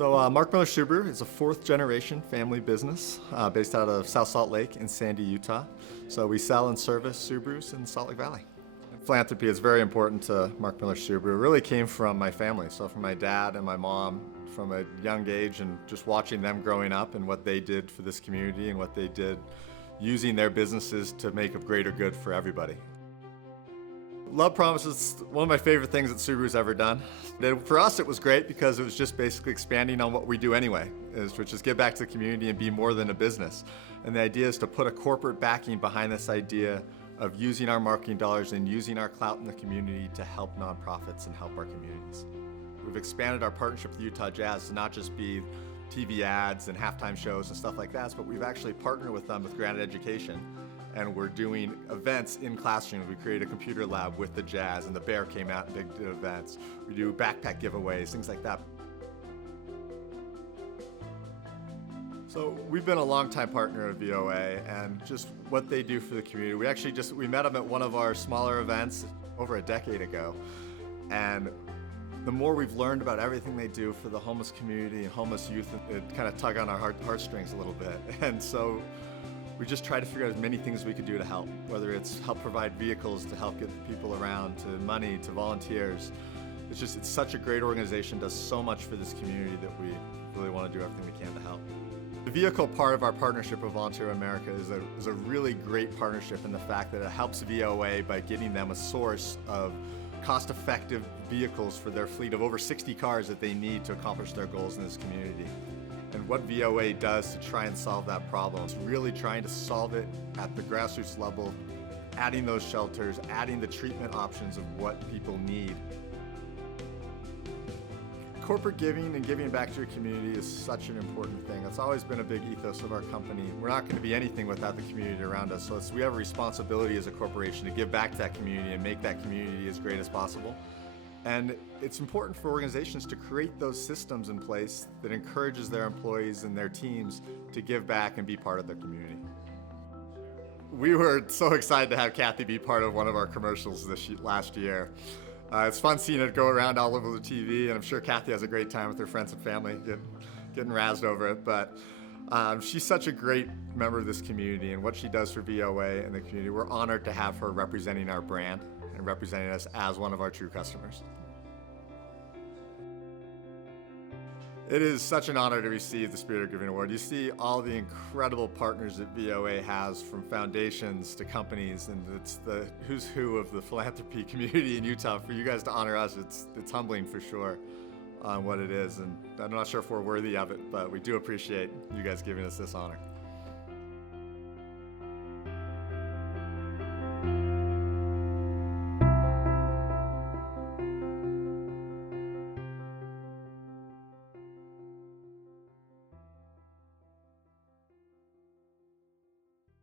Mark Miller Subaru is a fourth generation family business based out of South Salt Lake in Sandy, Utah. So we sell and service Subarus in Salt Lake Valley. Philanthropy is very important to Mark Miller Subaru. It really came from my family, so from my dad and my mom from a young age, and just watching them growing up and what they did for this community and what they did using their businesses to make a greater good for everybody. Love Promise is one of my favorite things that Subaru's ever done. And for us, it was great because it was just basically expanding on what we do anyway, which is give back to the community and be more than a business. And the idea is to put a corporate backing behind this idea of using our marketing dollars and using our clout in the community to help nonprofits and help our communities. We've expanded our partnership with Utah Jazz to not just be TV ads and halftime shows and stuff like that, but we've actually partnered with them with Granite Education. And we're doing events in classrooms. We created a computer lab with the Jazz, and the Bear came out and did events. We do backpack giveaways, things like that. So we've been a longtime partner of VOA, and just what they do for the community. We met them at one of our smaller events over a decade ago. And the more we've learned about everything they do for the homeless community and homeless youth, it kind of tug on our heartstrings a little bit. And so we just try to figure out as many things we could do to help, whether it's help provide vehicles to help get people around, to money, to volunteers. It's such a great organization, does so much for this community that we really want to do everything we can to help. The vehicle part of our partnership with Volunteer America is a really great partnership in the fact that it helps VOA by getting them a source of cost-effective vehicles for their fleet of over 60 cars that they need to accomplish their goals in this community. And what VOA does to try and solve that problem is really trying to solve it at the grassroots level, adding those shelters, adding the treatment options of what people need. Corporate giving and giving back to your community is such an important thing. It's always been a big ethos of our company. We're not going to be anything without the community around us, so we have a responsibility as a corporation to give back to that community and make that community as great as possible. And it's important for organizations to create those systems in place that encourages their employees and their teams to give back and be part of their community. We were so excited to have Kathy be part of one of our commercials last year. It's fun seeing it go around all over the TV, and I'm sure Kathy has a great time with her friends and family getting razzed over it. But she's such a great member of this community, and what she does for VOA and the community, we're honored to have her representing our brand and representing us as one of our true customers. It is such an honor to receive the Spirit of Giving Award. You see all the incredible partners that VOA has, from foundations to companies, and it's the who's who of the philanthropy community in Utah. For you guys to honor us, it's humbling for sure on what it is, and I'm not sure if we're worthy of it, but we do appreciate you guys giving us this honor.